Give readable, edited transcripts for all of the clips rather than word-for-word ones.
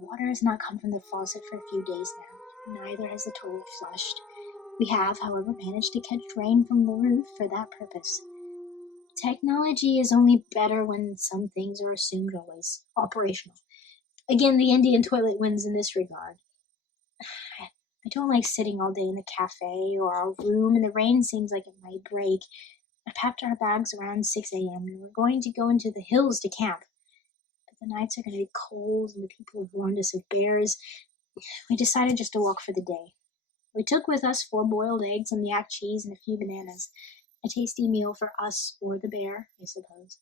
water has not come from the faucet for a few days now. Neither has the toilet flushed. We have, however, managed to catch rain from the roof for that purpose. Technology is only better when some things are assumed always operational. Again, the Indian toilet wins in this regard. I don't like sitting all day in the cafe or our room, and the rain seems like it might break. I packed our bags around 6 a.m. and we're going to go into the hills to camp. But the nights are going to be cold, and the people have warned us of bears. We decided just to walk for the day. We took with us 4 boiled eggs, and yak cheese, and a few bananas. A tasty meal for us or the bear, I suppose.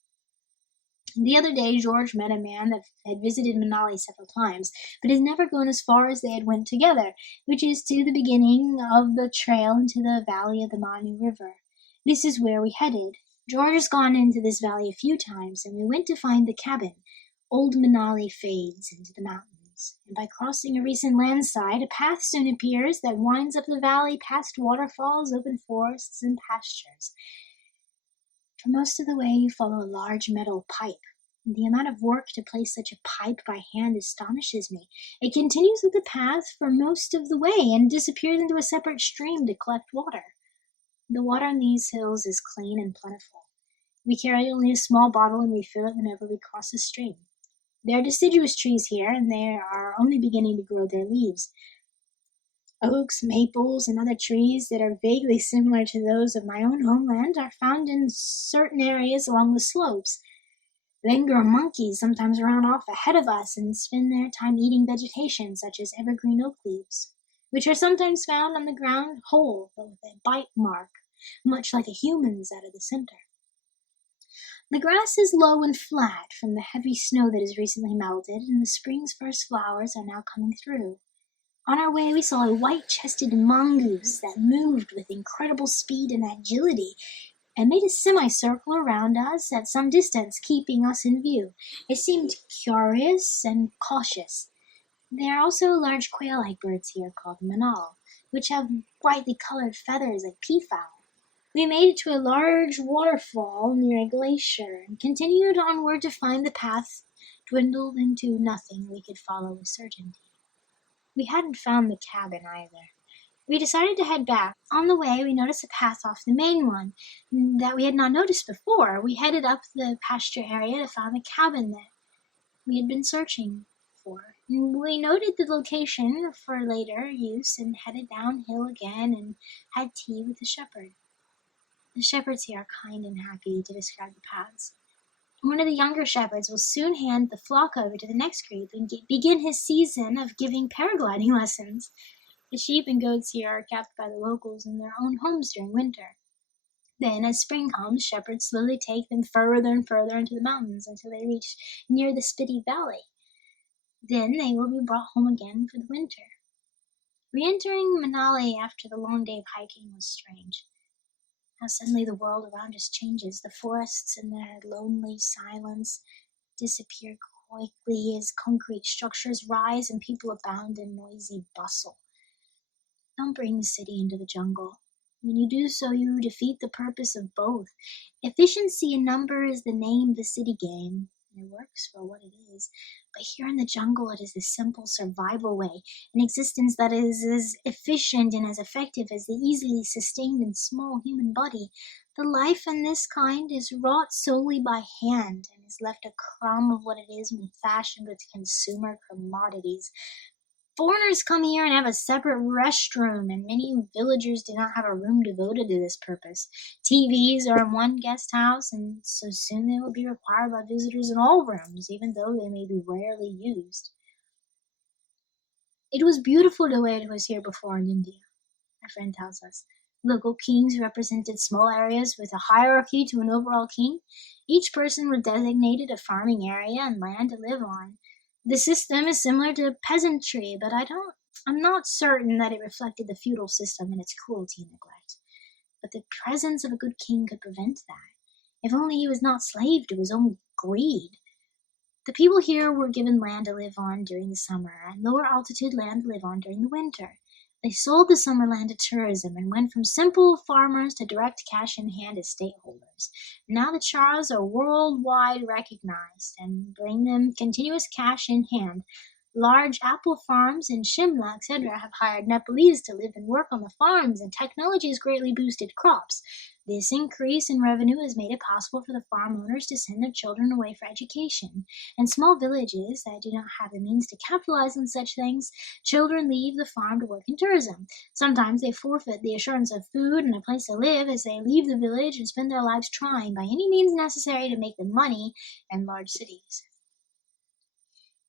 The other day, George met a man that had visited Manali several times, but had never gone as far as they had went together, which is to the beginning of the trail into the valley of the Manu River. This is where we headed. George has gone into this valley a few times, and we went to find the cabin. Old Manali fades into the mountains, and by crossing a recent landslide, a path soon appears that winds up the valley past waterfalls, open forests, and pastures. For most of the way, you follow a large metal pipe. The amount of work to place such a pipe by hand astonishes me. It continues with the path for most of the way and disappears into a separate stream to collect water. The water on these hills is clean and plentiful. We carry only a small bottle and refill it whenever we cross a stream. There are deciduous trees here, and they are only beginning to grow their leaves. Oaks, maples, and other trees that are vaguely similar to those of my own homeland are found in certain areas along the slopes. Langur monkeys sometimes run off ahead of us and spend their time eating vegetation such as evergreen oak leaves, which are sometimes found on the ground whole but with a bite mark, much like a human's out of the center. The grass is low and flat from the heavy snow that has recently melted, and the spring's first flowers are now coming through. On our way, we saw a white-chested mongoose that moved with incredible speed and agility and made a semicircle around us at some distance, keeping us in view. It seemed curious and cautious. There are also large quail-like birds here called manal, which have brightly colored feathers like peafowl. We made it to a large waterfall near a glacier and continued onward to find the path dwindled into nothing we could follow with certainty. We hadn't found the cabin either. We decided to head back. On the way, we noticed a path off the main one that we had not noticed before. We headed up the pasture area to find the cabin that we had been searching for. We noted the location for later use and headed downhill again and had tea with the shepherd. The shepherds here are kind and happy to describe the paths. One of the younger shepherds will soon hand the flock over to the next group and begin his season of giving paragliding lessons. The sheep and goats here are kept by the locals in their own homes during winter. Then, as spring comes, shepherds slowly take them further and further into the mountains until they reach near the Spiti Valley. Then they will be brought home again for the winter. Re-entering Manali after the long day of hiking was strange. How suddenly the world around us changes. The forests in their lonely silence disappear quickly as concrete structures rise and people abound in noisy bustle. Don't bring the city into the jungle. When you do so, you defeat the purpose of both. Efficiency in number is the name of the city game. It works for what it is. But here in the jungle, it is a simple survival way, an existence that is as efficient and as effective as the easily sustained and small human body. The life in this kind is wrought solely by hand and is left a crumb of what it is when fashioned with consumer commodities. Foreigners come here and have a separate restroom, and many villagers do not have a room devoted to this purpose. TVs are in one guest house, and so soon they will be required by visitors in all rooms, even though they may be rarely used. It was beautiful the way it was here before in India, my friend tells us. Local kings represented small areas with a hierarchy to an overall king. Each person was designated a farming area and land to live on. The system is similar to peasantry, but I'm not certain that it reflected the feudal system and its cruelty and neglect. But the presence of a good king could prevent that. If only he was not slave to his own greed. The people here were given land to live on during the summer and lower altitude land to live on during the winter. They sold the summer land to tourism and went from simple farmers to direct cash in hand estate holders. Now the Chars are worldwide recognized and bring them continuous cash in hand. Large apple farms in Shimla, etc., have hired Nepalese to live and work on the farms, and technology has greatly boosted crops. This increase in revenue has made it possible for the farm owners to send their children away for education. In small villages that do not have the means to capitalize on such things, children leave the farm to work in tourism. Sometimes they forfeit the assurance of food and a place to live as they leave the village and spend their lives trying by any means necessary to make the money in large cities.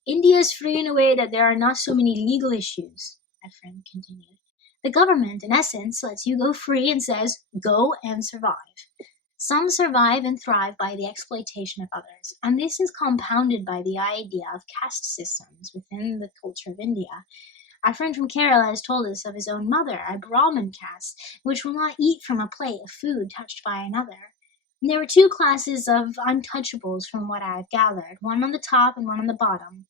India is free in a way that there are not so many legal issues, my friend continued. The government, in essence, lets you go free and says, go and survive. Some survive and thrive by the exploitation of others, and this is compounded by the idea of caste systems within the culture of India. Our friend from Kerala has told us of his own mother, a Brahmin caste, which will not eat from a plate of food touched by another. There were two classes of untouchables from what I have gathered, one on the top and one on the bottom.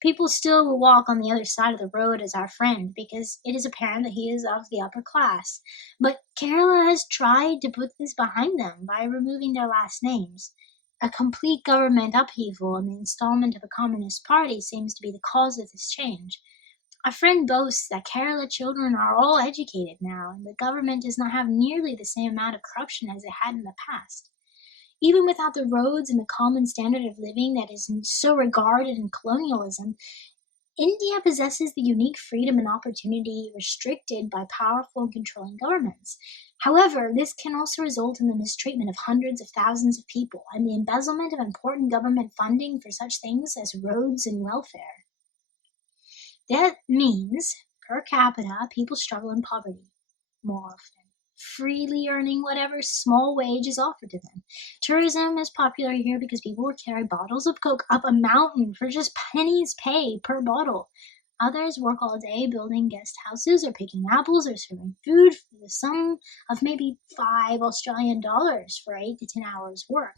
People still will walk on the other side of the road as our friend because it is apparent that he is of the upper class. But Kerala has tried to put this behind them by removing their last names. A complete government upheaval and the installment of a communist party seems to be the cause of this change. Our friend boasts that Kerala children are all educated now, and the government does not have nearly the same amount of corruption as it had in the past. Even without the roads and the common standard of living that is so regarded in colonialism, India possesses the unique freedom and opportunity restricted by powerful and controlling governments. However, this can also result in the mistreatment of hundreds of thousands of people and the embezzlement of important government funding for such things as roads and welfare. That means, per capita, people struggle in poverty more often, freely earning whatever small wage is offered to them. Tourism is popular here because people will carry bottles of Coke up a mountain for just pennies pay per bottle. Others work all day building guest houses or picking apples or serving food for the sum of maybe $5 for 8 to 10 hours work.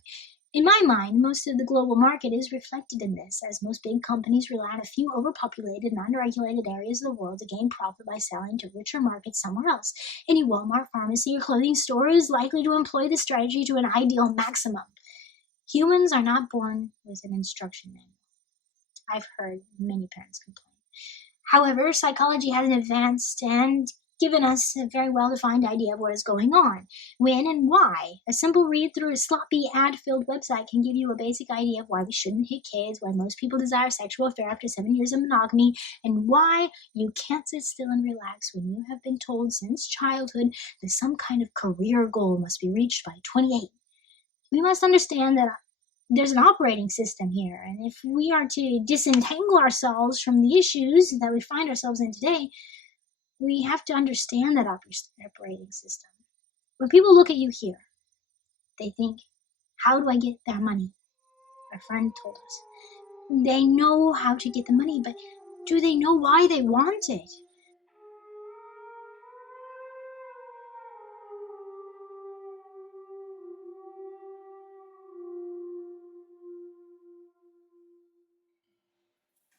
In my mind, most of the global market is reflected in this, as most big companies rely on a few overpopulated and underregulated areas of the world to gain profit by selling to richer markets somewhere else. Any Walmart, pharmacy, or clothing store is likely to employ this strategy to an ideal maximum. Humans are not born with an instruction manual. I've heard many parents complain. However, psychology has advanced and given us a very well-defined idea of what is going on, when, and why. A simple read through a sloppy, ad-filled website can give you a basic idea of why we shouldn't hit kids, why most people desire sexual affair after 7 years of monogamy, and why you can't sit still and relax when you have been told since childhood that some kind of career goal must be reached by 28. We must understand that there's an operating system here, and if we are to disentangle ourselves from the issues that we find ourselves in today, we have to understand that operating system. When people look at you here, they think, how do I get their money? Our friend told us. They know how to get the money, but do they know why they want it?